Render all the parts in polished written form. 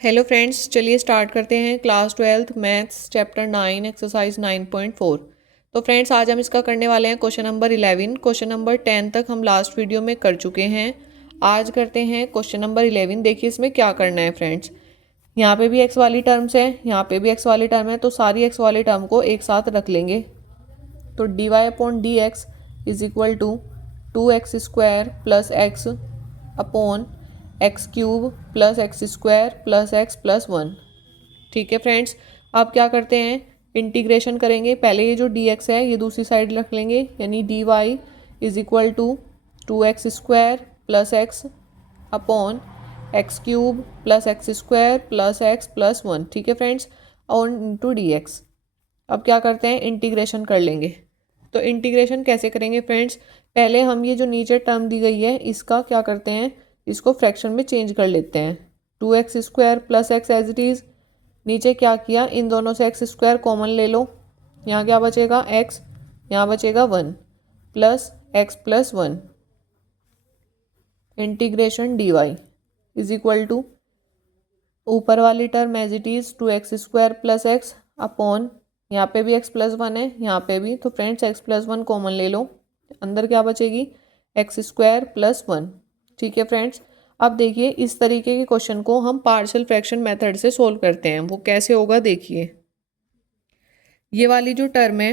Hello friends, चलिए start करते हैं class 12th maths chapter 9 exercise 9.4। तो फ्रेंड्स आज हम इसका करने वाले हैं क्वेश्चन नंबर 11। क्वेश्चन नंबर 10 तक हम लास्ट वीडियो में कर चुके हैं। आज करते हैं क्वेश्चन नंबर 11। देखिए इसमें क्या करना है फ्रेंड्स। यहाँ पे भी एक्स वाली टर्म्स है, यहाँ पे भी एक्स वाली टर्म है, तो सारी एक्स वाली टर्म को एक साथ रख लेंगे। तो d y upon d x is equal to 2x² plus x upon x cube plus x square plus x plus 1। ठीक है फ्रेंड्स, अब क्या करते हैं, इंटीग्रेशन करेंगे। पहले ये जो डी एक्स है ये दूसरी साइड रख लेंगे, यानी d y is equal to 2x² plus x upon x cube plus x square plus x plus 1। ठीक है फ्रेंड्स, और इंटू डी एक्स। अब क्या करते हैं, इंटीग्रेशन कर लेंगे। तो इंटीग्रेशन कैसे करेंगे फ्रेंड्स, पहले हम ये जो नीचे टर्म दी गई है इसका क्या करते हैं, इसको फ्रैक्शन में चेंज कर लेते हैं। 2x² plus x as it is, नीचे क्या किया, इन दोनों से x² कॉमन ले लो। यहाँ क्या बचेगा x, यहाँ बचेगा 1 plus x plus 1। Integration d y is equal to ऊपर वाली term as it is 2x² plus x upon, यहाँ पे भी x प्लस 1 है, यहाँ पे भी, तो फ्रेंड्स x प्लस 1 कॉमन ले लो। अंदर क्या बचेगी, x² प्लस 1। ठीक है फ्रेंड्स, अब देखिए इस तरीके के क्वेश्चन को हम पार्शियल फ्रैक्शन मेथड से सोल्व करते हैं। वो कैसे होगा देखिए, ये वाली जो टर्म है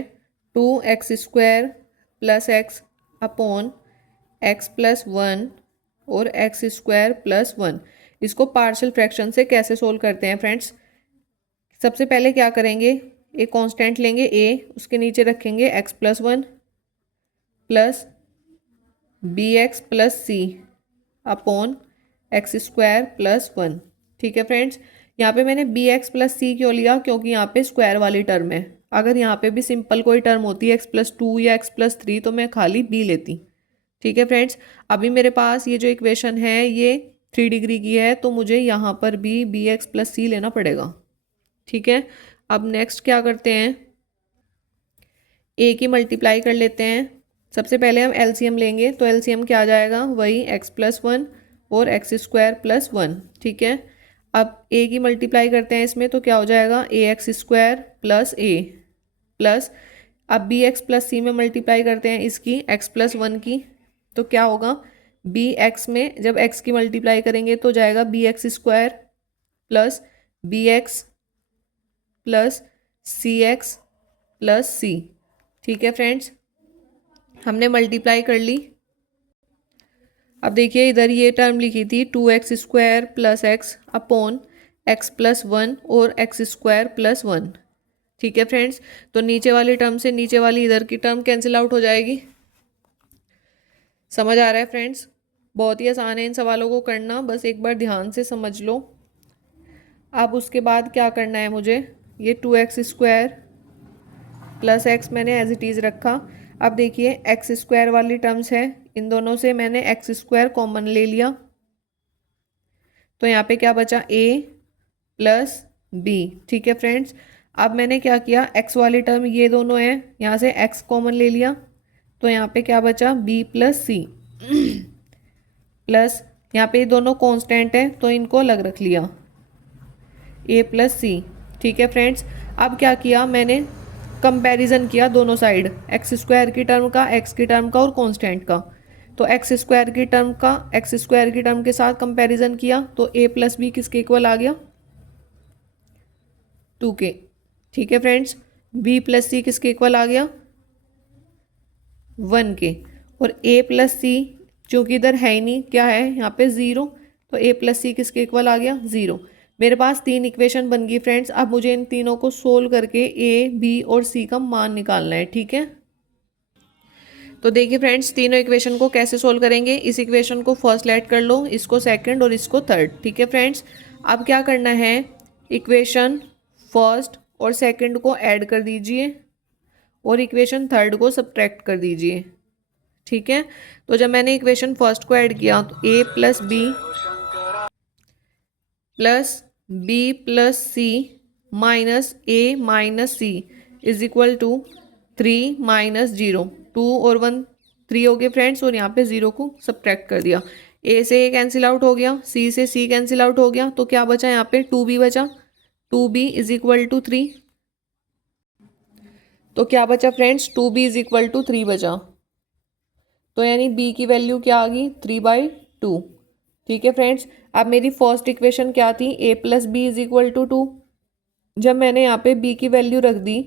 2x² plus x upon x plus 1 और x² प्लस 1, इसको पार्शियल फ्रैक्शन से कैसे सोल्व करते हैं फ्रेंड्स। सबसे पहले क्या करेंगे, एक कांस्टेंट लेंगे a, उसके नीचे रखेंगे x plus 1 plus bx plus c upon x² plus 1। ठीक है फ्रेंड्स, यहाँ पे मैंने bx प्लस c क्यों लिया, क्योंकि यहाँ पे स्क्वायर वाली टर्म है। अगर यहाँ पे भी सिंपल कोई टर्म होती है x प्लस 2 या x प्लस 3 तो मैं खाली b लेती। ठीक है फ्रेंड्स, अभी मेरे पास ये जो इक्वेशन है ये 3 डिग्री की है, तो मुझे यहाँ पर भी bx प्लस c लेना पड़ेगा। ठीक है, अब नेक्स्ट क्या करते हैं, a की मल्टीप्लाई कर लेते हैं। सबसे पहले हम एलसीएम लेंगे, तो एलसीएम क्या आ जाएगा, वही x प्लस 1 और x² प्लस 1। ठीक है, अब a की मल्टीप्लाई करते हैं इसमें, तो क्या हो जाएगा ax² प्लस a प्लस, अब bx प्लस c में मल्टीप्लाई करते हैं इसकी x प्लस 1 की, तो क्या होगा, bx में जब x की मल्टीप्लाई करेंगे तो जाएगा bx² plus bx plus cx plus c। ठीक है फ्रेंड्स, हमने मल्टीप्लाई कर ली। अब देखिए इधर ये टर्म लिखी थी 2x² plus x upon x plus 1 और x² प्लस 1। ठीक है फ्रेंड्स, तो नीचे वाली टर्म से नीचे वाली इधर की टर्म कैंसिल आउट हो जाएगी। समझ आ रहा है फ्रेंड्स, बहुत ही आसान है इन सवालों को करना, बस एक बार ध्यान से समझ लो। अब उसके बाद क्या करना है मुझे, ये 2x² प्लस एक्स मैंने एज इट इज़ रखा। अब देखिए x² वाली टर्म्स है, इन दोनों से मैंने x² कॉमन ले लिया, तो यहाँ पे क्या बचा a प्लस b। ठीक है फ्रेंड्स, अब मैंने क्या किया, x वाली टर्म ये दोनों हैं, यहाँ से x कॉमन ले लिया, तो यहाँ पे क्या बचा b प्लस c प्लस, यहाँ पे ये दोनों कांस्टेंट है तो इनको अलग रख लिया, a प्लस c। ठीक है फ्रेंड्स, अब क्या किया, मैंने कंपैरिजन किया दोनों साइड, x² की टर्म का, x की टर्म का और कांस्टेंट का। तो x² की टर्म का x² की टर्म के साथ कंपैरिजन किया, तो a प्लस b किसके इक्वल आ गया, 2 के। ठीक है फ्रेंड्स, b प्लस c किसके इक्वल आ गया, 1 के। और a प्लस c जो कि इधर है ही नहीं, क्या है यहाँ पे 0, तो a प्लस c किसके इक्वल आ गया, 0। मेरे पास 3 इक्वेशन बन गई फ्रेंड्स। अब मुझे इन तीनों को सोल्व करके a, b और c का मान निकालना है। ठीक है, तो देखिए फ्रेंड्स तीनों इक्वेशन को कैसे सोल्व करेंगे। इस इक्वेशन को फर्स्ट लेट कर लो, इसको सेकंड और इसको थर्ड। ठीक है फ्रेंड्स, अब क्या करना है, इक्वेशन फर्स्ट और सेकंड को ऐड कर दीजिए और इक्वेशन थर्ड को सब्ट्रैक्ट कर दीजिए। ठीक है, तो जब मैंने इक्वेशन फर्स्ट को ऐड किया तो a plus b plus c minus a minus c is equal to 3 minus 0, 2 और 1 3 हो गए फ्रेंड्स, और यहाँ पे 0 को सब्ट्रैक्ट कर दिया। ए से ए कैंसिल आउट हो गया, सी से सी कैंसिल आउट हो गया, तो क्या बचा यहाँ पे 2b बचा, 2b इज इक्वल टू 3। तो क्या बचा friends, 2b is equal to 3 बचा। तो यानी b की वैल्यू क्या आ गई, 3/2। ठीक है फ्रेंड्स, अब मेरी फर्स्ट इक्वेशन क्या थी, a plus b is equal to 2। जब मैंने यहाँ पे b की वैल्यू रख दी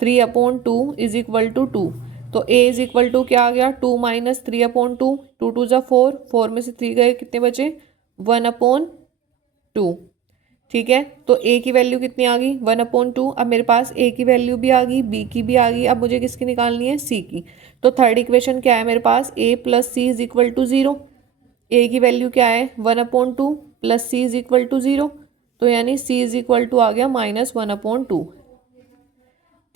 3/2 इज इक्वल टू 2, तो a इज इक्वल टू क्या आ गया, 2 माइनस 3/2, 2 2 ज़ा 4, 4 में से 3 गए, कितने बचे, 1/2। ठीक है, तो a की वैल्यू कितनी आ गई, 1/2। अब मेरे पास a की वैल्यू भी आ गई, b की भी आ गई, अब मुझे किसकी निकालनी है, c की। तो थर्ड इक्वेशन क्या है मेरे पास, a plus c is equal to 0। a की वैल्यू क्या है, 1/2 plus c is equal to 0, तो यानी c इज इक्वल टू आ गया -1/2।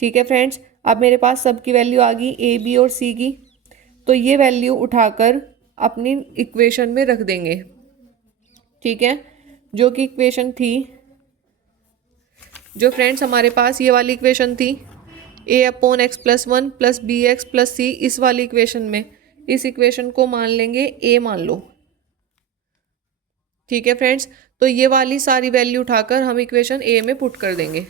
ठीक है फ्रेंड्स, अब मेरे पास सबकी वैल्यू आ गई a b और c की, तो ये वैल्यू उठाकर अपनी इक्वेशन में रख देंगे। ठीक है, जो कि इक्वेशन थी, जो फ्रेंड्स हमारे पास ये वाली इक्वेशन थी a/x+1 plus bx plus c, इस वाली इक्वेशन में इस इक्वेशन को मान लेंगे a मान लो। ठीक है फ्रेंड्स, तो ये वाली सारी वैल्यू उठाकर हम इक्वेशन a में पुट कर देंगे।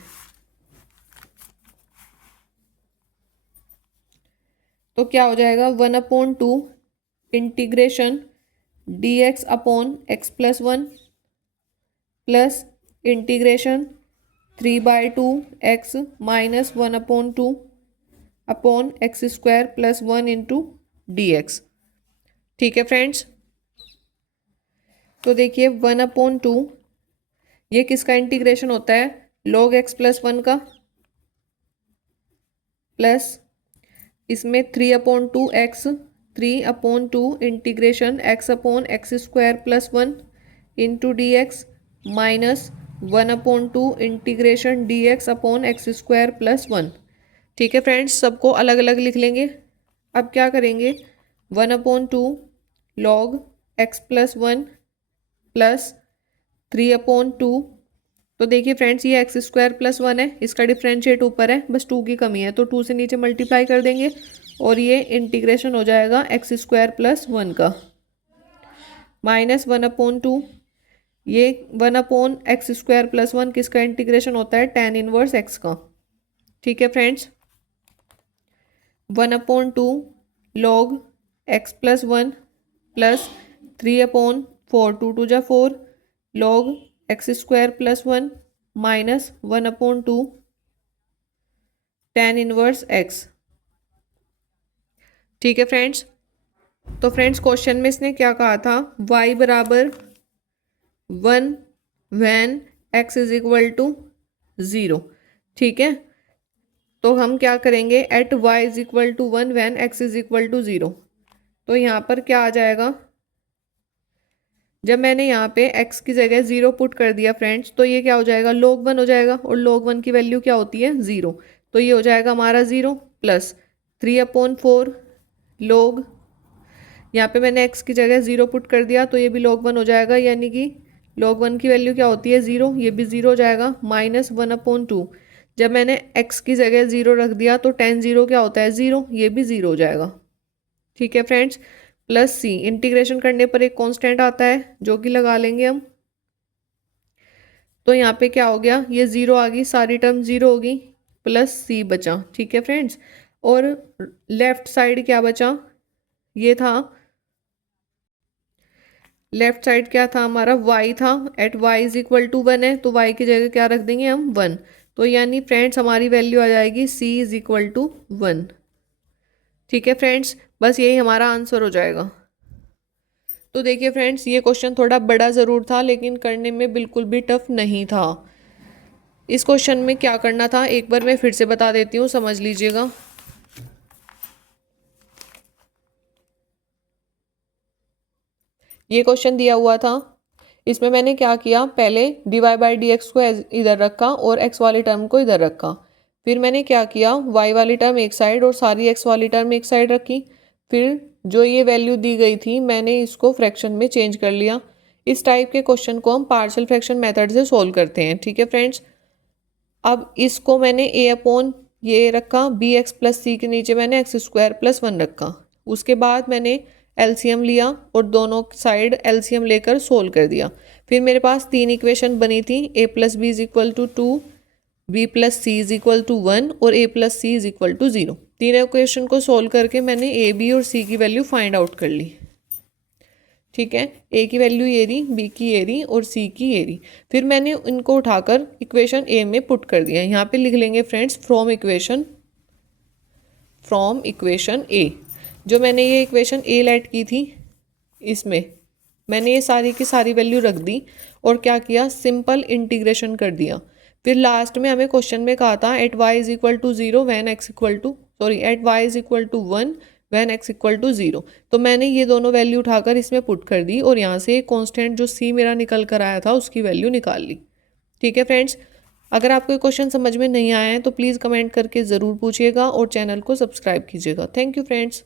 तो क्या हो जाएगा, 1/2 integration dx/x+1 plus integration 3/2x minus 1/2 upon x² plus 1 into dx। ठीक है फ्रेंड्स, तो देखिए 1/2 ये किसका इंटीग्रेशन होता है, log x+1 का, प्लस इसमें 3/2x, 3/2 integration x/x² plus 1 into dx minus 1/2 integration dx/x² plus 1। ठीक है फ्रेंड्स, सबको अलग अलग लिख लेंगे। अब क्या करेंगे, 1/2 log x+1 प्लस 3/2, तो देखिए फ्रेंड्स ये x² प्लस 1 है, इसका डिफ्रेंशिएट ऊपर है, बस 2 की कमी है, तो 2 से नीचे मल्टीप्लाई कर देंगे और ये इंटीग्रेशन हो जाएगा x² प्लस 1 का, माइनस 1/2, ये 1/x² प्लस 1 किसका इंटीग्रेशन होता है, tan इनवर्स x का। ठीक है फ्रेंड्स, 1/2 log x+1 प्लस 3/4, 2 2 ज़ा 4 log x² plus 1 minus 1/2 tan inverse x। ठीक है फ्रेंड्स, तो फ्रेंड्स क्वेश्चन में इसने क्या कहा था, y बराबर 1 when x is equal to 0। ठीक है, तो हम क्या करेंगे, at y is equal to 1 when x is equal to 0, तो यहाँ पर क्या आ जाएगा, जब मैंने यहाँ पे x की जगह 0 पुट कर दिया फ्रेंड्स, तो ये क्या हो जाएगा, log 1 हो जाएगा, और log 1 की वैल्यू क्या होती है, 0, तो ये हो जाएगा हमारा 0 प्लस 3/4 log, यहाँ पे मैंने x की जगह 0 पुट कर दिया, तो ये भी log 1 हो जाएगा, यानी कि log 1 की वैल्यू क्या होती है, 0, ये भी 0 हो जाएगा, माइनस 1/2, जब मैंने x की जगह 0 रख दिया तो tan 0 क्या होता है, 0, ये भी 0 हो जाएगा। ठीक है फ्रेंड्स, प्लस c, इंटीग्रेशन करने पर एक कांस्टेंट आता है जो कि लगा लेंगे हम, तो यहाँ पे क्या हो गया, ये 0 आ गई, सारी टर्म 0 होगी, प्लस c बचा। ठीक है फ्रेंड्स, और लेफ्ट साइड क्या बचा, ये था, लेफ्ट साइड क्या था हमारा, y था, at y is equal to 1 है, तो y की जगह क्या रख देंगे हम, 1, तो यानी फ्रेंड्स हमारी वैल्यू आ जाएगी c इज इक्वल टू 1। ठीक है फ्रेंड्स, बस यही हमारा आंसर हो जाएगा। तो देखिए फ्रेंड्स, ये क्वेश्चन थोड़ा बड़ा ज़रूर था, लेकिन करने में बिल्कुल भी टफ नहीं था। इस क्वेश्चन में क्या करना था, एक बार मैं फिर से बता देती हूँ, समझ लीजिएगा। ये क्वेश्चन दिया हुआ था, इसमें मैंने क्या किया, पहले dy/dx को इधर रखा और x वाली टर्म को इधर रखा, फिर मैंने क्या किया, y वाली टर्म एक साइड और सारी x वाली टर्म एक साइड रखी, फिर जो ये वैल्यू दी गई थी मैंने इसको फ्रैक्शन में चेंज कर लिया। इस टाइप के क्वेश्चन को हम पार्शियल फ्रैक्शन मेथड से सोल्व करते हैं। ठीक है फ्रेंड्स, अब इसको मैंने a/, ये रखा, bx प्लस सी के नीचे मैंने x² प्लस 1 रखा, उसके बाद मैंने एलसीएम लिया और दोनों साइड एलसीएम लेकर सोल्व कर दिया। फिर मेरे पास 3 इक्वेशन बनी थी, a plus b is equal to 2, b plus c is equal to 1 और a plus c is equal to 0। तीनों इक्वेशन को सोल्व करके मैंने a b और c की वैल्यू फाइंड आउट कर ली। ठीक है, a की वैल्यू ये रही, b की ये रही और c की ये रही। फिर मैंने इनको उठाकर इक्वेशन a में पुट कर दिया। यहाँ पे लिख लेंगे फ्रेंड्स फ्रॉम इक्वेशन a। जो मैंने ये इक्वेशन a लेट की थी, इसमें मैंने ये सारी की सारी वैल्यू रख दी और क्या किया, सिंपल इंटीग्रेशन कर दिया। फिर लास्ट में हमें क्वेश्चन में कहा था at y is equal to 0 when x equal to at y is equal to 1 when x equal to 0। तो मैंने ये दोनों वैल्यू उठाकर इसमें पुट कर दी और यहाँ से कांस्टेंट जो c मेरा निकल कर आया था उसकी वैल्यू निकाल ली। ठीक है फ्रेंड्स, अगर आपको ये क्वेश्चन समझ में नहीं आया है तो प्लीज़ कमेंट करके ज़रूर पूछिएगा और चैनल को सब्सक्राइब कीजिएगा। Thank you friends.